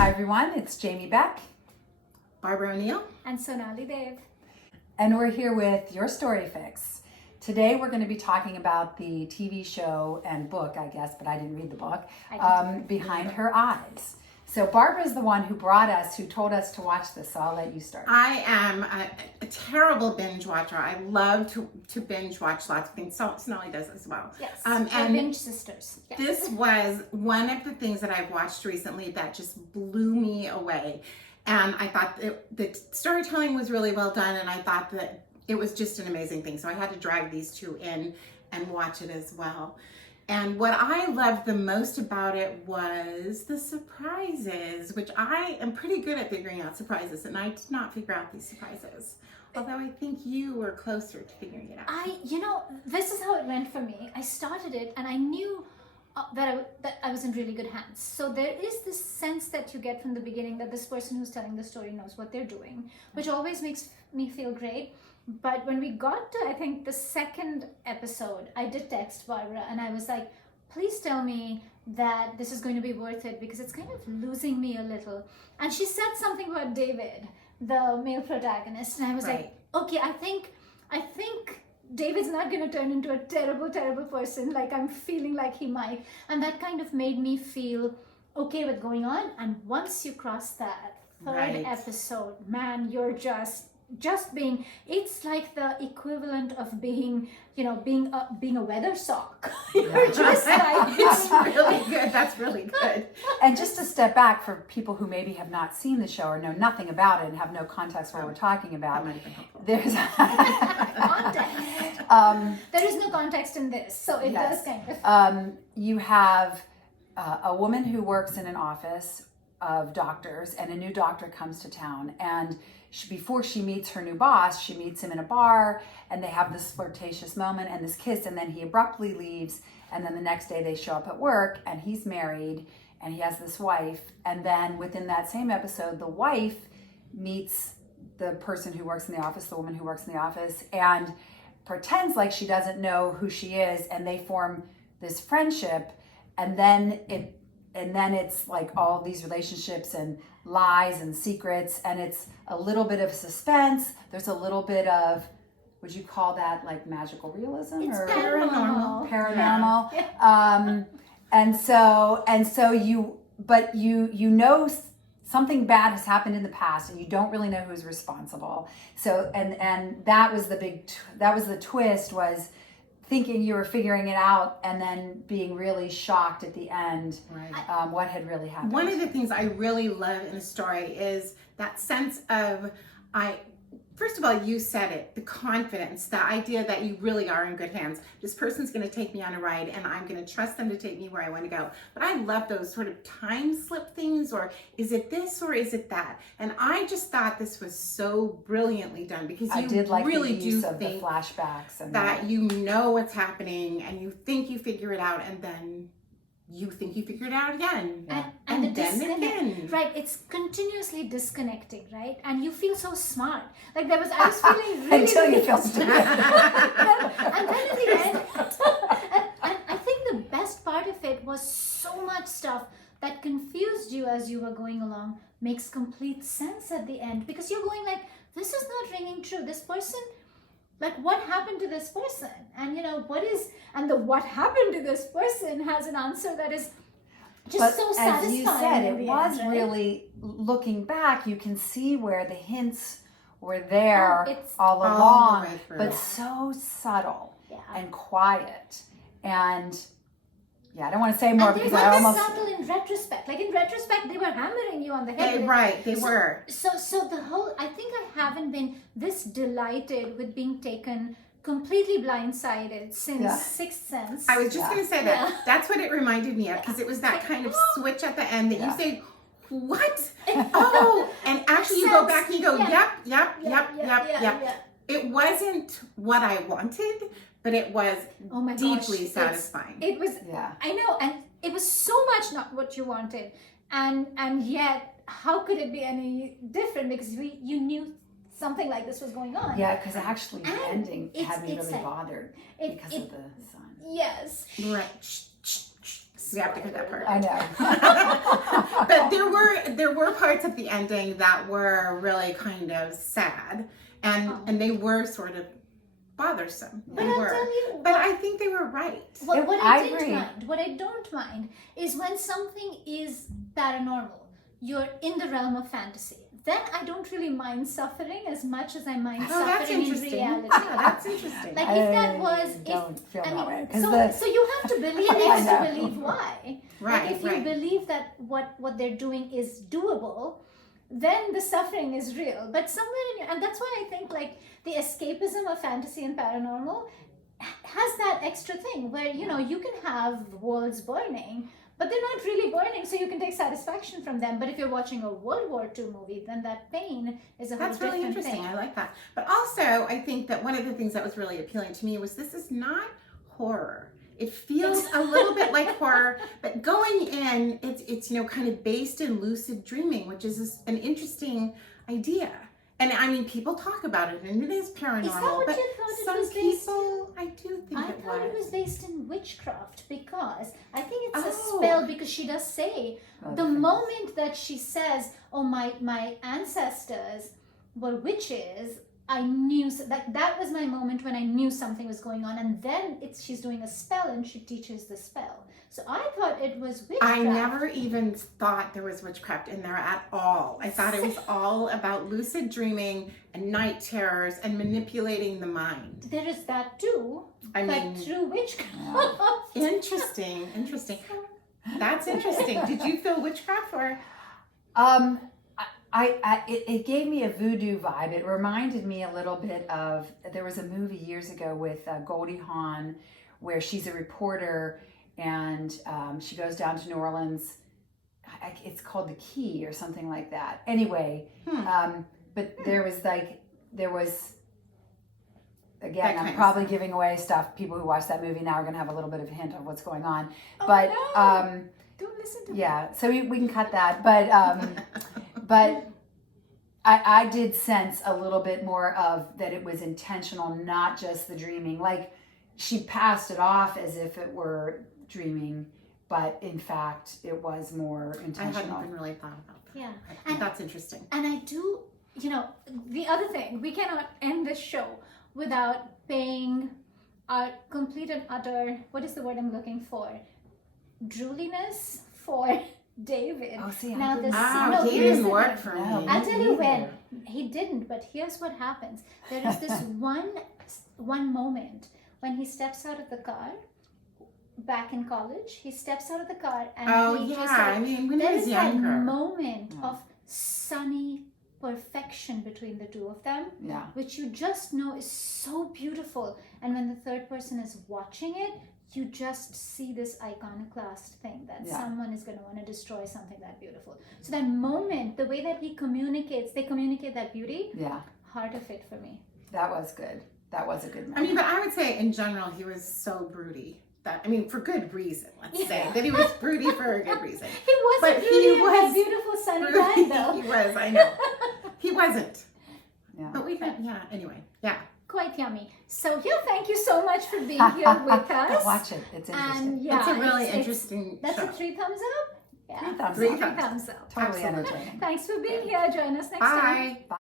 Hi everyone, it's Jamie Beck, Barbara O'Neill, and Sonali Dev. And we're here with Your Story Fix. Today we're going to be talking about the TV show and book, I guess, but I didn't read the book, Behind Her Eyes. So Barbara is the one who told us to watch this, so I'll let you start. I am a terrible binge watcher. I love to binge watch lots of things. Sonali does as well. Yes, and binge sisters. Yeah. This was one of the things that I've watched recently that just blew me away. And I thought the storytelling was really well done, and I thought that it was just an amazing thing. So I had to drag these two in and watch it as well. And what I loved the most about it was the surprises, which I am pretty good at figuring out surprises, and I did not figure out these surprises. Although I think you were closer to figuring it out. This is how it went for me. I started it and I knew that I was in really good hands. So there is this sense that you get from the beginning that this person who's telling the story knows what they're doing, which always makes me feel great. But when we got to, I think, the second episode, I did text Barbara and I was like, please tell me that this is going to be worth it because it's kind of losing me a little. And she said something about David, the male protagonist. And I was like, okay, I think David's not going to turn into a terrible, terrible person like I'm feeling like he might. And that kind of made me feel okay with going on. And once you cross that third episode, man, you're just being, it's like the equivalent of being a weather sock. You're just like, it's really good. That's really good. And just to step back for people who maybe have not seen the show or know nothing about it and have no context what we're talking about, there's context. There is no context in this, so it does kind of. You have a woman who works in an office of doctors, and a new doctor comes to town, and before she meets her new boss, she meets him in a bar, and they have this flirtatious moment and this kiss, and then he abruptly leaves, and then the next day they show up at work, and he's married, and he has this wife, and then within that same episode, the wife meets the person who works in the office, the woman who works in the office, and pretends like she doesn't know who she is, and they form this friendship, and then it's like all these relationships and lies and secrets, and it's a little bit of suspense. There's a little bit of, would you call that like magical realism? It's or paranormal. Yeah. And so you know something bad has happened in the past, and you don't really know who's responsible. So and that was the twist, was thinking you were figuring it out and then being really shocked at the end, what had really happened. One of the things I really love in a story is that sense of, first of all, you said it, the confidence, the idea that you really are in good hands. This person's going to take me on a ride and I'm going to trust them to take me where I want to go. But I love those sort of time slip things, or is it this or is it that? And I just thought this was so brilliantly done, because I did like really the use do of the think flashbacks and that you know what's happening and you think you figure it out, and then you think you figured it out again. And the then disconnect, again. right? It's continuously disconnecting, right? And you feel so smart. Like I was feeling really until you feel stupid. and then at the end, and I think the best part of it was so much stuff that confused you as you were going along makes complete sense at the end, because you're going like, this is not ringing true. This person, like, what happened to this person? And what happened to this person has an answer that is just so satisfying. As you said, it was right? really, looking back, you can see where the hints were there all all along, the way through. but so subtle and quiet. And I don't want to say more because I almost... subtle in retrospect. Like in retrospect, they were hammering you on the head. They were. So the whole, I think I haven't been this delighted with being taken completely blindsided since Sixth Sense. I was just going to say that. Yeah. That's what it reminded me of, because it was that kind of switch at the end that you say, what? Oh, and actually you go back and you go, yep. It wasn't what I wanted, but it was deeply satisfying. It was, I know, and it was so much not what you wanted. And yet, how could it be any different? Because you knew something like this was going on. Yeah, because actually the ending had me really bothered because of the sun. Yes. Right. We have to cut that part. I know. But there were parts of the ending that were really kind of sad, and they were sort of bothersome. But They I'll were. tell you But I think they were right. what I I didn't agree. mind, what I don't mind is when something is paranormal, you're in the realm of fantasy. Then I don't really mind suffering as much as I mind Oh, that's suffering in interesting. reality. Yeah, that's interesting. Like if that was, don't feel that way, 'cause so you have to believe I it know. to believe why. Right, Like if you right. believe that what they're doing is doable, then the suffering is real. But somewhere in your, and that's why I think like the escapism of fantasy and paranormal has that extra thing where you can have worlds burning, but they're not really burning, so you can take satisfaction from them. But if you're watching a World War II movie, then that pain is a whole That's really different interesting. thing. I like that. But also, I think that one of the things that was really appealing to me was this is not horror. It feels a little bit like horror, but going in, it's kind of based in lucid dreaming, which is an interesting idea. And I mean, people talk about it, and it is paranormal. Is that what but you thought it some was based people, I do think I it thought it was was. based in witchcraft because I think it's a Oh. spell, because she does say Oh, the thanks. moment that she says, "Oh, my ancestors were witches," I knew that was my moment when I knew something was going on. And then she's doing a spell and she teaches the spell. So I thought it was witchcraft. I never even thought there was witchcraft in there at all. I thought it was all about lucid dreaming and night terrors and manipulating the mind. There is that too, I but mean, through witchcraft. interesting. That's interesting. Did you feel witchcraft or? It gave me a voodoo vibe. It reminded me a little bit of, there was a movie years ago with Goldie Hawn where she's a reporter and she goes down to New Orleans. It's called The Key or something like that. Anyway, but there was again, I'm probably giving away stuff. People who watch that movie now are going to have a little bit of a hint of what's going on. Oh, But no. Don't listen to me. yeah, so we can cut that. But I did sense a little bit more of that it was intentional, not just the dreaming. Like she passed it off as if it were dreaming, but in fact it was more I intentional. hadn't even really thought about that. Yeah. That's interesting. And I do, the other thing, we cannot end this show without paying our complete and utter, what is the word I'm looking for? Drooliness for David. Oh, see, Now I didn't. no, he here's didn't the work thing. for No. me. I'll tell you when. Neither. He didn't, but here's what happens. There is this one moment when he steps out of the car, back in college, he steps out of the car and Oh he yeah, just like, I mean when there he was is that younger. moment of sunny perfection between the two of them, Yeah. which you just know is so beautiful. And when the third person is watching it, you just see this iconoclast thing that someone is going to want to destroy something that beautiful. So that moment, the way that they communicate that beauty, Yeah. heart of it for me. That was good. That was a good moment. I mean, but I would say in general he was so broody. For good reason, let's say. Yeah. That he was broody for a good reason. He wasn't But really he in that was beautiful sunny Broody, time though. he was, I know. He wasn't. Yeah. But we had, anyway, yeah. Quite yummy. So yeah, thank you so much for being here with us. Go watch it. It's interesting. And yeah, It's a really it's- interesting That's show. a 3 thumbs up. Yeah, Three thumbs Three up. thumbs up. thumbs up. Totally Absolutely. entertaining. Thanks for being here. Join us next time. Bye.